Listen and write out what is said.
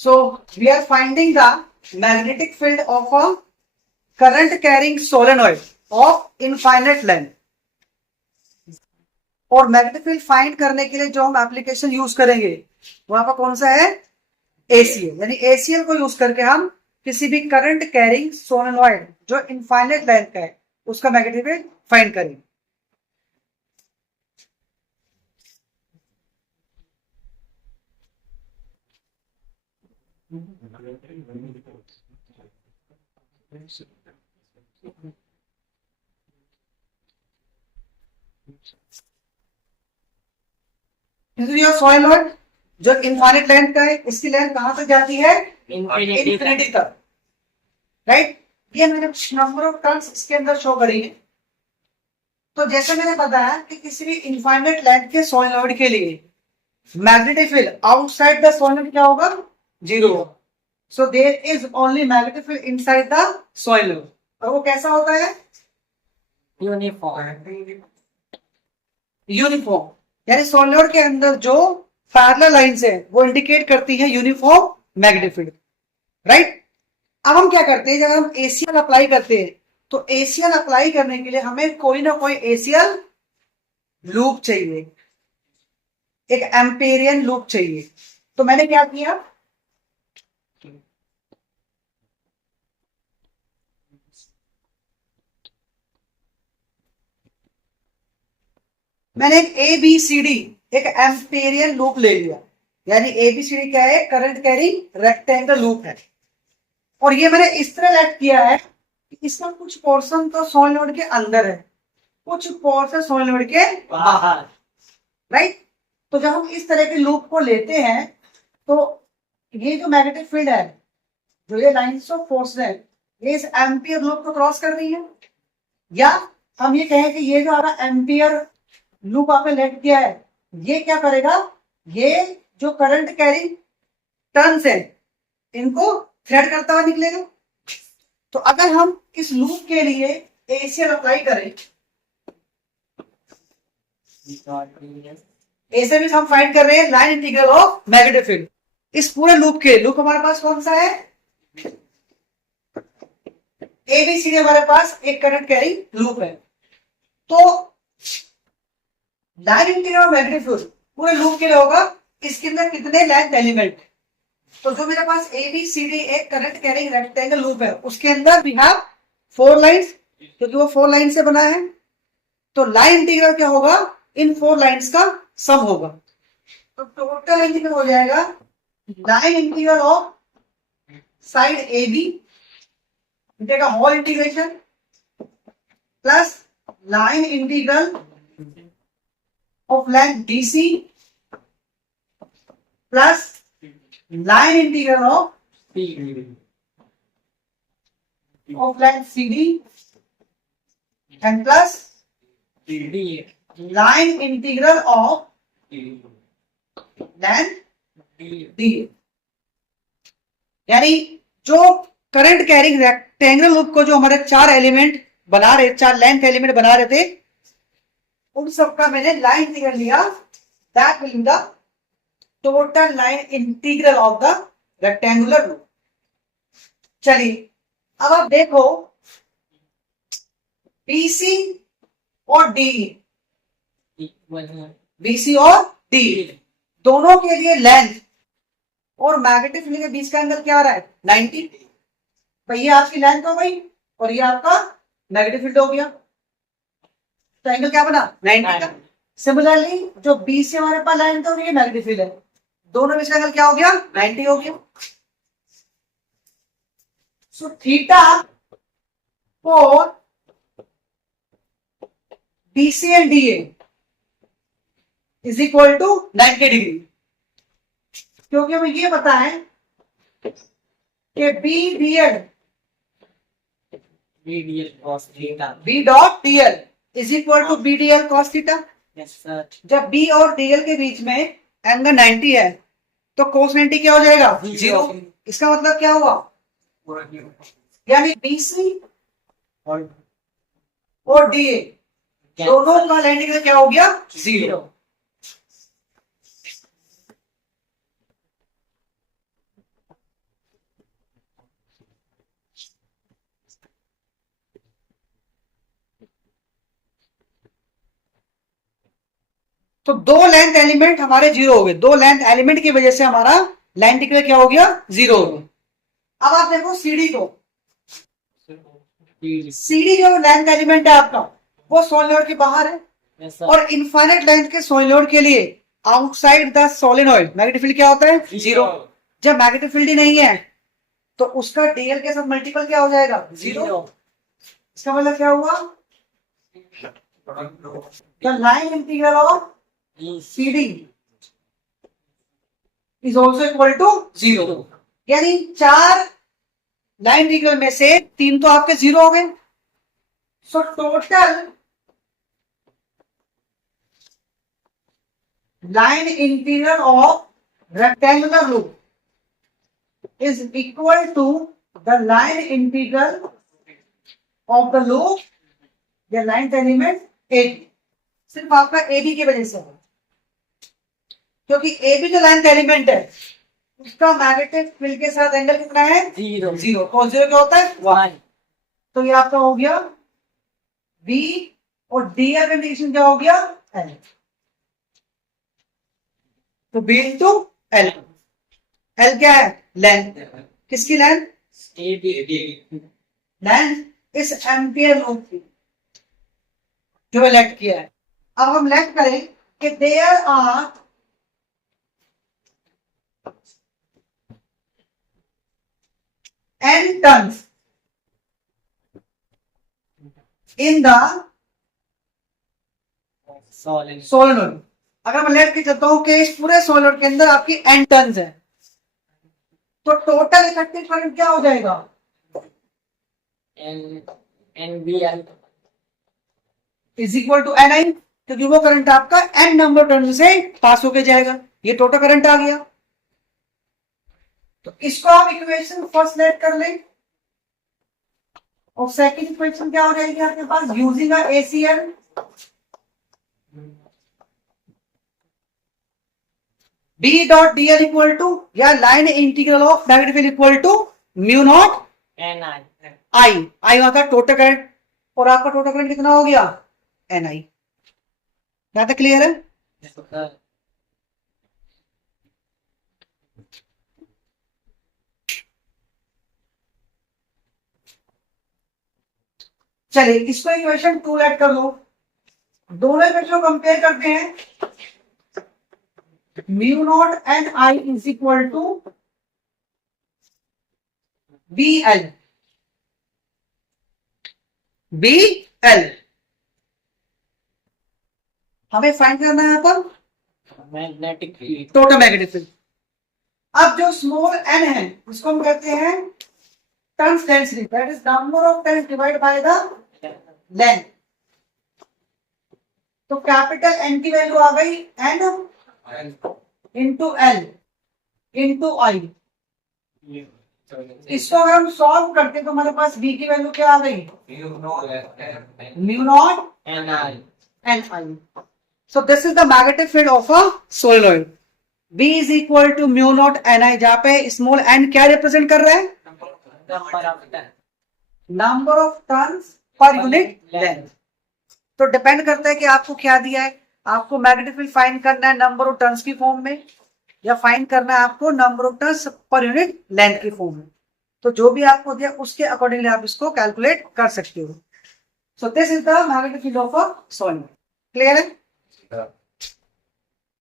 So we are finding the magnetic field of a current carrying solenoid of infinite length. और magnetic field find करने के लिए जो हम एप्लीकेशन यूज करेंगे वहां पर कौन सा है, एसीएल। यानी एसीएल को यूज करके हम किसी भी करंट कैरिंग सोलेनॉइड जो इनफाइनाइट लेंथ का है उसका मैग्नेटिक फील्ड फाइंड करेंगे। सोलेनॉइड जो इनफाइनाइट लेंथ का है, इसकी लेंथ कहां तक जाती है, इन्फिनिटी तक, राइट। ये मैंने नंबर ऑफ टर्न्स इसके अंदर शो करी है। तो जैसे मैंने बताया कि किसी भी इनफाइनाइट लेंथ के सोलेनॉइड के लिए magnetic field outside the solenoid क्या होगा, zero. So there is only magnetic field inside the solenoid. और वो कैसा होता है, यूनिफॉर्म। यानी सोलेनॉइड के अंदर जो पैरेलल लाइंस है वो इंडिकेट करती है यूनिफॉर्म मैग्नेटिक फील्ड, राइट। अब हम क्या करते हैं, जब हम एसीएल अप्लाई करते हैं तो एसीएल अप्लाई करने के लिए हमें कोई ना कोई एसीएल लूप चाहिए, एक एम्पेरियन लूप चाहिए। तो मैंने क्या किया, मैंने एक एबीसीडी एक एम्पेरियन लूप ले लिया। यानी एबीसीडी क्या है, करंट कैरिंग रेक्टेंगल लूप है। और ये मैंने इस तरह लेट किया है कि इसका कुछ पोर्शन तो सोलेनॉइड के अंदर है, कुछ पोर्शन सोलेनॉइड के बाहर, राइट। तो जब हम इस तरह के लूप को लेते हैं तो ये जो मैग्नेटिक फील्ड है, जो ये लाइंस ऑफ फोर्स है, ये इस एम्पियर लूप को क्रॉस कर रही है। या हम ये कहें कि ये जो हमारा एम्पियर लूप आपने लेट किया है, ये क्या करेगा, ये जो करंट कैरिंग टर्न्स है इनको थ्रेड करता हुआ निकलेगा। तो अगर हम इस लूप के लिए एसीएल अप्लाई करें, ऐसे भी हम फाइंड कर रहे हैं line integral of magnetic field. इस पूरे लूप के लूप हमारे पास कौन सा है, एबीसीडी हमारे पास एक करंट कैरिंग लूप है। तो line integral of magnetic field पूरे लूप के लिए होगा, इसके अंदर कितने लेंथ एलिमेंट। तो जो मेरे पास एबीसीडी एक करंट कैरिंग रेक्टेंगल लूप है, उसके अंदर वी हैव 4 लाइंस, क्योंकि वो 4 लाइन से बना है। तो लाइन इंटीग्रल क्या होगा, इन 4 लाइंस का सम होगा। तो टोटल इंटीग्रल हो जाएगा line integral of side AB का whole integration plus line integral of length BC plus line integral of length CD and plus line integral of length D। यानी जो करंट कैरिंग रेक्टेंगल लूप को जो हमारे 4 element बना रहे, 4 length element बना रहे थे, उन सबका मैंने लाइन इंटीग्रल लिया। That will be the total line integral of the rectangular loop. चलिए अब आप देखो BC और DE, BC और DE दोनों के लिए लेंथ और मैग्नेटिक फील्ड के बीच का एंगल क्या आ रहा है, 90। तो ये आपकी लेंथ हो गई और ये आपका मैग्नेटिक फील्ड हो गया। तो एंगल क्या बना, 90 का। सिमिलरली जो बी से हमारे पास लाइन तो ये मैग्नेटिक फील्ड है, दोनों बीच का एंगल क्या हो गया, 90 हो गया। सो theta for BC and DA is equal to 90 degree. क्योंकि हमें ये पता है कि B dot DL is equal to BDL cos theta. जब B और DL के बीच में एंगल 90 है तो cos 90 क्या हो जाएगा, 0। इसका मतलब क्या हुआ, यानी BC और DA दोनों का लाइन इंटीग्रल क्या हो गया, 0। तो दो लेंथ एलिमेंट हमारे जीरो हो गए, दो लेंथ एलिमेंट की वजह से हमारा लाइन इंटीग्रल क्या हो गया, जीरो हो गया। अब आप देखो सीडी को, सीडी जो लेंथ एलिमेंट है आपका वो सोलेनोइड के बाहर है, और इनफाइनाइट लेंथ के सोलेनोइड के लिए outside the solenoid magnetic field क्या होता है, जीरो। जब मैग्नेटिक फील्ड ही नहीं है तो उसका डीएल के साथ मल्टीपल क्या हो जाएगा, जीरो। इसका मतलब क्या हुआ, the line integral of CD is also equal to zero. यानी चार लाइन इंटीग्रल में से तीन तो आपके जीरो हो गए। So total line integral of rectangular loop is equal to the line integral of the loop या लाइन एलिमेंट ए बी। सिर्फ आपका ए बी की वजह से, क्योंकि ए बी जो लाइन एलिमेंट है उसका मैग्नेटिक फील्ड के साथ एंगल कितना है, जीरो। जीरो और जीरो क्या होता है, वन। तो ये आपका हो गया बी, और डी का कंडीशन क्या हो गया, एल। तो बी इंटू एल, एल क्या है, लेंथ। किसकी लेंथ, लेंथ इस एम्पियर लूप की जो लेट किया है। अब हम लेट करें कि देयर आर n turns in the solenoid. अगर मैं लेट के चलता हूं कि इस पूरे सोलेनोइड के अंदर आपकी n टर्न्स है, तो टोटल इफेक्टिव करंट क्या हो जाएगा, NBL is equal to NI, क्योंकि वो करंट आपका n नंबर टर्न से पास होके जाएगा। ये टोटल करंट आ गया। तो इसको आप इक्वेशन फर्स्ट लेट कर लें, और सेकंड इक्वेशन क्या हो जाएगी आपके पास, using ACL B dot DL equal to या line integral of magnetic field equal to mu not NI। I होता है टोटल करंट, और आपका टोटल करंट कितना हो गया, NI। यहां तक क्लियर है। चलिए इसको इक्वेशन 2 लेट कर लो, दोनों इक्वेशन कंपेयर करते हैं। Mu not NI is equal to BL, BL हमें फाइंड करना है यहाँ पर magnetic field, total magnetic field. अब जो स्मॉल n है उसको हम कहते हैं turns density, that is number of turns divide by the length. तो कैपिटल N की वैल्यू आ गई n into L into I। इसको अगर हम सॉल्व करते हैं तो हमारे पास B की वैल्यू क्या आ गई, mu naught NI। So this is the magnetic field of a solenoid. B is equal to mu naught NI, जहां पे स्मॉल n क्या रिप्रेजेंट कर रहा है, number of turns per unit length. तो डिपेंड करता है कि आपको क्या दिया है, आपको मैग्नेटिक फील्ड फाइंड करना है नंबर ऑफ टर्न्स की फॉर्म में, या फाइंड करना है आपको number of turns per unit length की फॉर्म में। तो जो भी आपको दिया उसके अकॉर्डिंगली आप इसको कैलकुलेट कर सकते हो। So this is the magnetic field of a solid. Clear है।